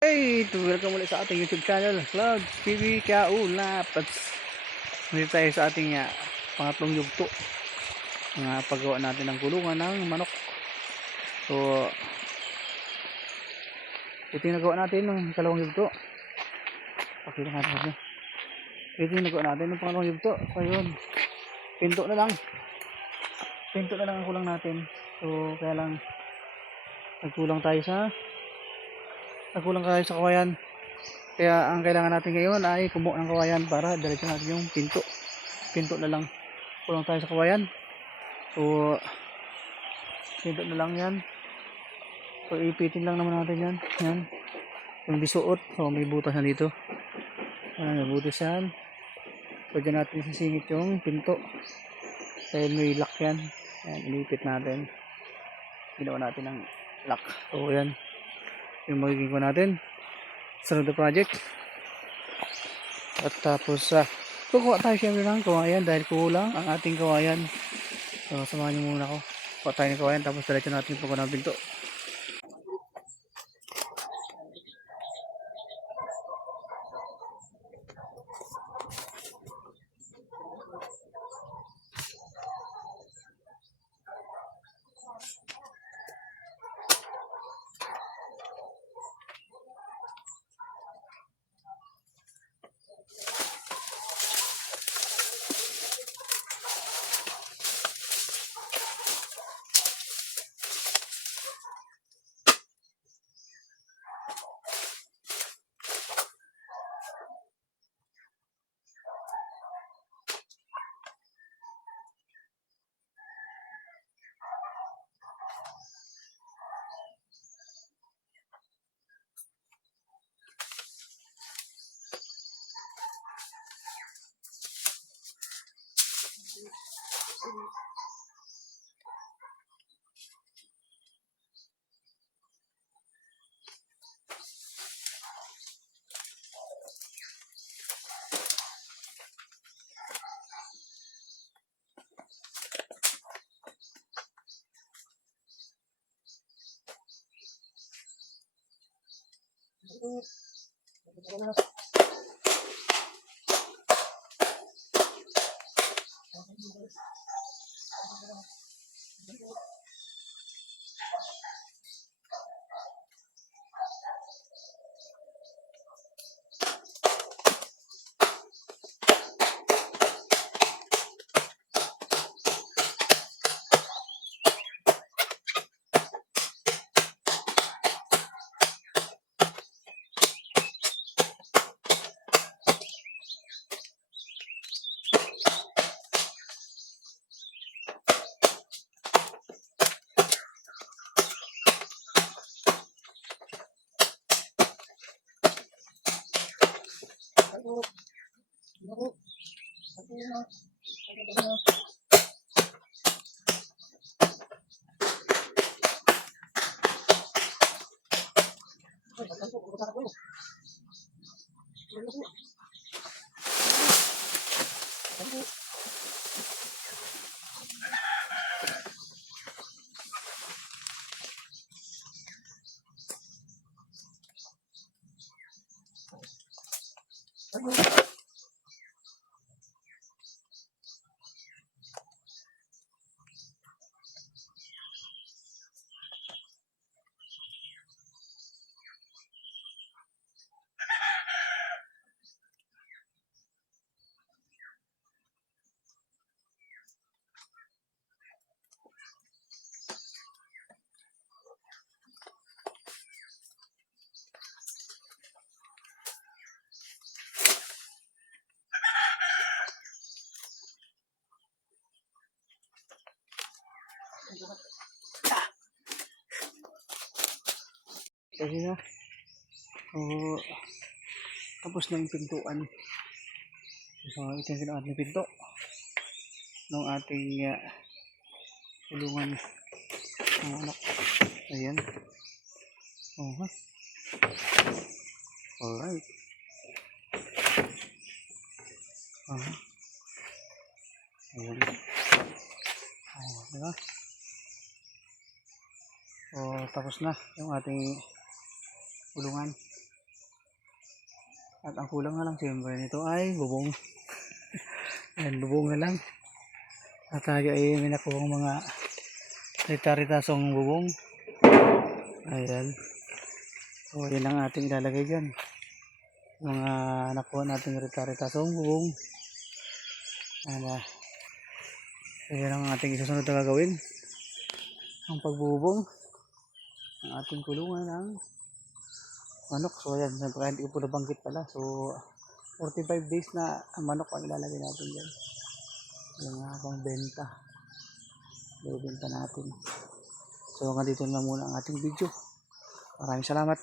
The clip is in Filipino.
Hey, welcome ulit sa ating YouTube channel, Vlog TV Kaulapats. Dito tayo sa ating pangatlong yugto ng paggawa natin ng gulungan ng manok. So, ito yung nagawa natin ng kalawang yugto. Pakita natin. Ito yung nagawa natin ng pangalawang yugto. So, yun. Pinto na lang. Pinto na lang ang kulang natin. So, kaya lang nagkulang tayo sa kawayan. Kaya ang kailangan natin ngayon ay kumuha ng kawayan para diretso natin yung pinto. Pinto na lang. Kulang tayo sa kawayan. So, pinto na lang yan. So, ipitin lang naman natin yan. Yan. Yung bisuot. So, may butas na dito. May butas yan. So, dyan natin sisingit yung pinto. Dahil may lock yan. Yan, inipit natin. Ginawa natin ng lock. So, yan. Yung magiging ko natin. Sunod na project. At tapos, kukuha tayo siyempre ng kawayan dahil kulang ang ating kawayan. So, samahan nyo muna ako. Kuha tayo ng kawayan tapos diretso natin pagkuha ng pinto. Kasi na. So, tapos na yung pintuan. So, ito yung ginawa ng pinto ng ating kulungan ng anak. Ayan. Okay. Alright. Ayan. Diba? So, tapos na yung ating kulungan. At ang kulang na lang siyempre nito ay bubong. Ayan, bubong na lang. At tayo ay may nakuha mga rita-ritasong bubong. Ayan. So, yun ang ating ilalagay dyan. Mga nakuha natin rita-ritasong bubong. Ayan. Ayan ang ating isusunod na gagawin. Ang pagbubong. Ang ating kulungan ng manok. So ayan, hindi ko po nabanggit pala. So 45 days na ang manok ang ilalagay natin dyan. Yung pang benta. Benta natin. So hanggang dito na muna ang ating video. Maraming salamat.